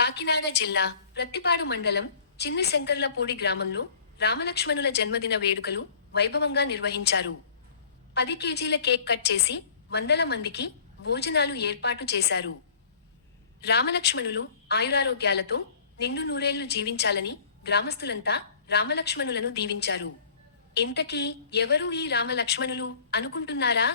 కాకినాడ జిల్లా ప్రత్తిపాడు మండలం చిన్న శంకర్లపూడి గ్రామంలో రామలక్ష్మణుల జన్మదిన వేడుకలు వైభవంగా నిర్వహించారు. 10 కేజీల కేక్ కట్ చేసి వందల మందికి భోజనాలు ఏర్పాటు చేశారు. రామలక్ష్మణులు ఆయురారోగ్యాలతో నిండు నూరేళ్లు జీవించాలని గ్రామస్తులంతా రామలక్ష్మణులను దీవించారు. ఇంతకీ ఎవరు ఈ రామలక్ష్మణులు అనుకుంటున్నారా?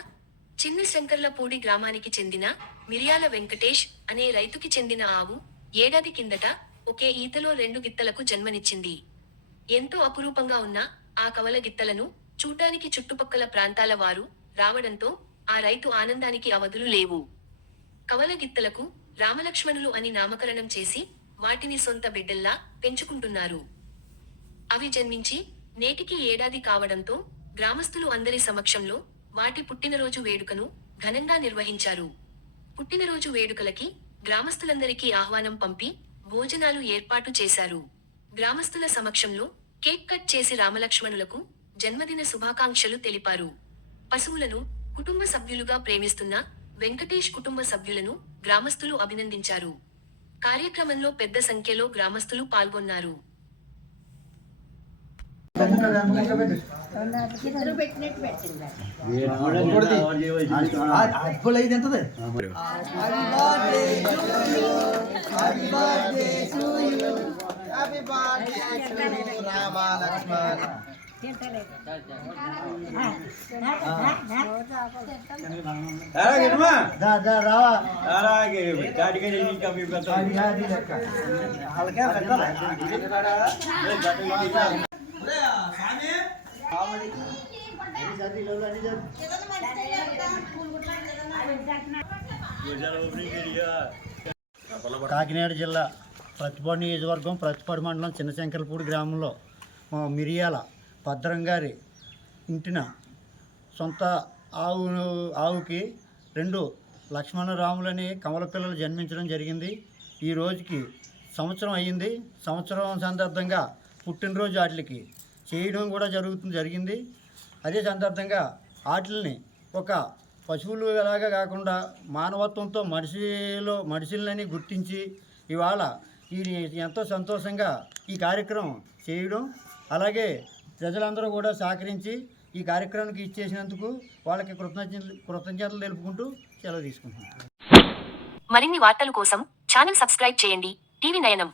చిన్న శంకర్లపూడి గ్రామానికి చెందిన మిరియాల వెంకటేష్ అనే రైతుకి చెందిన ఆవు ఏడాది కిందట ఒకే ఈతలో 2 గిత్తలకు జన్మనిచ్చింది. ఎంతో అపురూపంగా ఉన్న ఆ కవల గిత్తలను చూడ్డానికి చుట్టుపక్కల ప్రాంతాల వారు రావడంతో ఆ రైతు ఆనందానికి అవధులు లేవు. కవల గిత్తలకు రామలక్ష్మణులు అని నామకరణం చేసి వాటిని సొంత బిడ్డల్లా పెంచుకుంటున్నారు. అవి జన్మించి నేటికి ఏడాది కావడంతో గ్రామస్తులు అందరి సమక్షంలో వాటి పుట్టినరోజు వేడుకను ఘనంగా నిర్వహించారు. పుట్టినరోజు వేడుకలకి గ్రామస్తులందరికీ ఆహ్వానం పంపి భోజనాలు ఏర్పాటు చేశారు. గ్రామస్తుల సమక్షంలో కేక్ కట్ చేసి రామలక్ష్మణులకు జన్మదిన శుభాకాంక్షలు తెలిపారు. పశువులను కుటుంబ సభ్యులుగా ప్రేమిస్తున్న వెంకటేష్ కుటుంబ సభ్యులను గ్రామస్తులు అభినందించారు. కార్యక్రమంలో పెద్ద సంఖ్యలో గ్రామస్తులు పాల్గొన్నారు. కాకినాడ జిల్లా ప్రత్తిపాడు నియోజకవర్గం ప్రత్తిపాడు మండలం చిన్న శంకర్లపూడి గ్రామంలో మిరియాల భద్రం గారి ఇంటిన సొంత ఆవుకి 2 లక్ష్మణరాములని కమల పిల్లలు జన్మించడం జరిగింది. ఈ రోజుకి సంవత్సరం అయ్యింది. సంవత్సరం సందర్భంగా పుట్టినరోజు వాటికి చేయడం కూడా జరిగింది. అదే సందర్భంగా వాటిని ఒక పశువులు ఎలాగా కాకుండా మానవత్వంతో మనుషులని గుర్తించి ఇవాళ ఎంతో సంతోషంగా ఈ కార్యక్రమం చేయడం, అలాగే ప్రజలందరూ కూడా సహకరించి ఈ కార్యక్రమానికి ఇచ్చేసినందుకు వాళ్ళకి కృతజ్ఞతలు తెలుపుకుంటూ సెలవు తీసుకుంటున్నాం. మరిన్ని వార్తల కోసం ఛానల్ సబ్స్క్రైబ్ చేయండి. టీవీ నయనం.